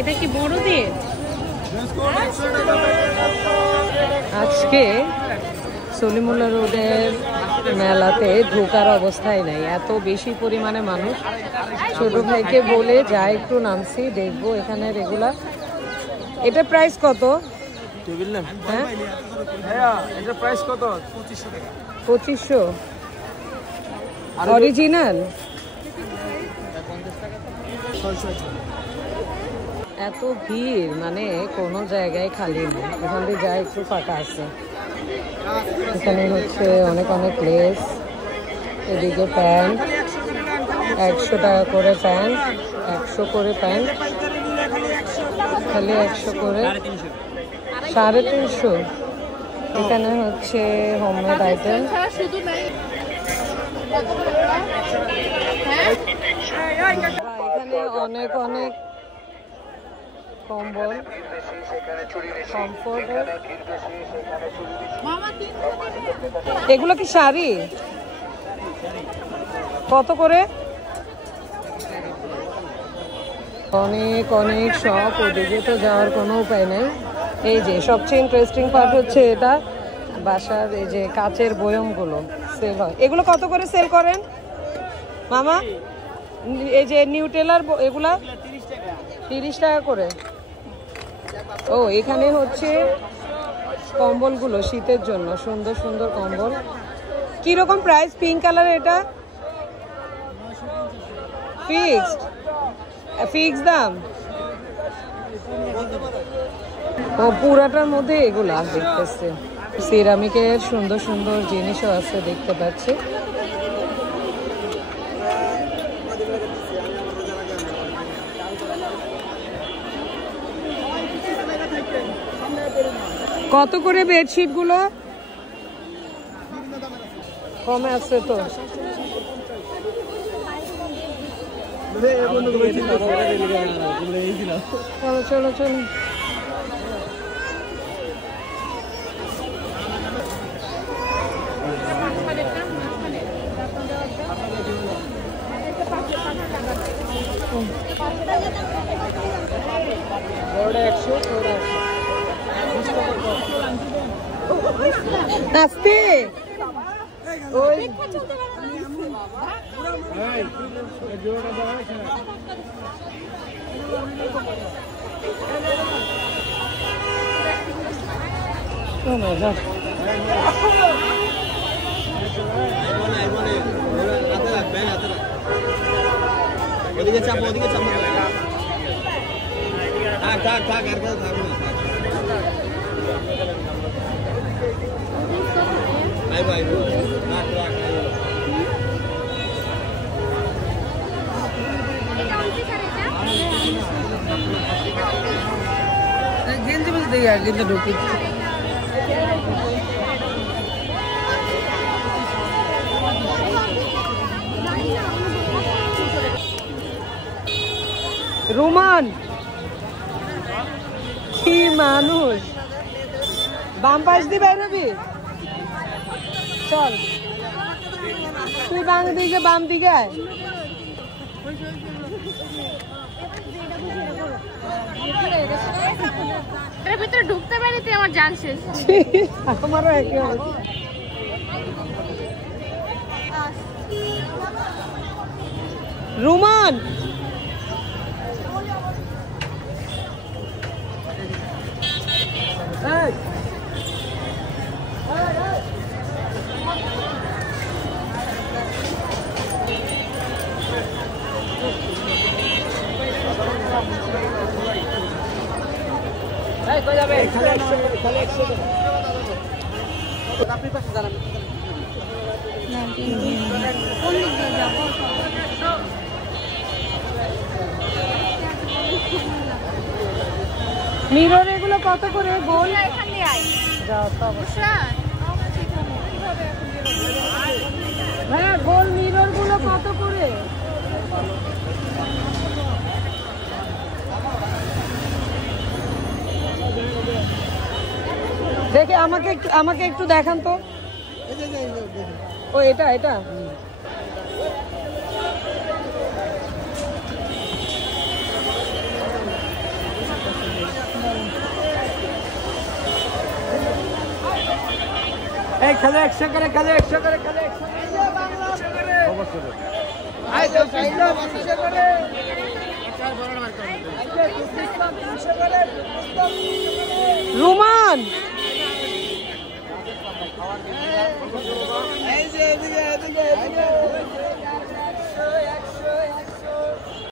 এটা কি বড়দের? আজকে সলিমুল্লাহ রোডের মেলাতে ঢোকার অবস্থায় নাই, এত বেশি পরিমাণে মানুষ। ছোট ভাইকে বলে যাই একটু নামছি, দেখবো এখানে রেগুলার। এটা প্রাইস কত? হ্যাঁ, এটা প্রাইস কত? 2500। অরিজিনাল? এত ভিড়, মানে কোনো জায়গায় খালি নেই। এখান দিয়ে যা একটু ফাঁকা আছে। এখানে হচ্ছে অনেক অনেক লেস, এদিকে প্যান্ট 100 টাকা করে প্যান্ট, 100 করে প্যান্ট, খালি 100 করে, 350। এখানে হচ্ছে হোমমেড আইটেম। এখানে অনেক অনেক কম্বল, কমফোর্টের। এগুলো কি শাড়ি? কত করে? অনেক অনেক শপ, ওদিকে তো যাওয়ার কোনো উপায় নেই। এই যে সবচেয়ে ইন্টারেস্টিং পার্ট হচ্ছে এটা, বাসার এই যে কাচের বয়মগুলো সেল হয়। এগুলো কত করে সেল করেন মামা? এই যে নিউটেলার এগুলা 30 টাকা করে। ও, এখানে হচ্ছে কম্বলগুলো শীতের জন্য, সুন্দর সুন্দর কম্বল। কিরকম প্রাইস? পিঙ্ক কালার এটা ফিক্সড? ফিক্স দাম? ও, পুরাটার মধ্যে এগুলা দেখতেছে। সিরামিকের সুন্দর সুন্দর জিনিসও আছে, দেখতে পাচ্ছি। কত করে বেডশিট গুলো? কমে আছে তো। চলো চলো চলো। আস্তে ওই ওদিকে চাপো, ওদিকে চাপো। থাক থাক থাক, আর কেউ থাকবে না। আইবো আইবো, রাখ রাখ। গেঞ্জি বলতে দেখি আর গেঞ্জি ঢুকি। রোমান কি মানুষ, বাম পাশ দিয়ে বাইরবি? চল, তুই বাম দিকে, বাম দিকে আয়। এর ভিতরে ঢুকতে পারিতে আমার জান শেষ। আমারও একই অবস্থা। রোমান মিরর এগুলো কত করে? গোল ভাইয়া, গোল মিরর গুলো কত করে? দেখে আমাকে আমাকে একটু দেখান তো। ও, এটা এটা এই খালি 100 করে খালি 100 করে খালি 100 করে অবশ্যই আই তো 200 করে রোমান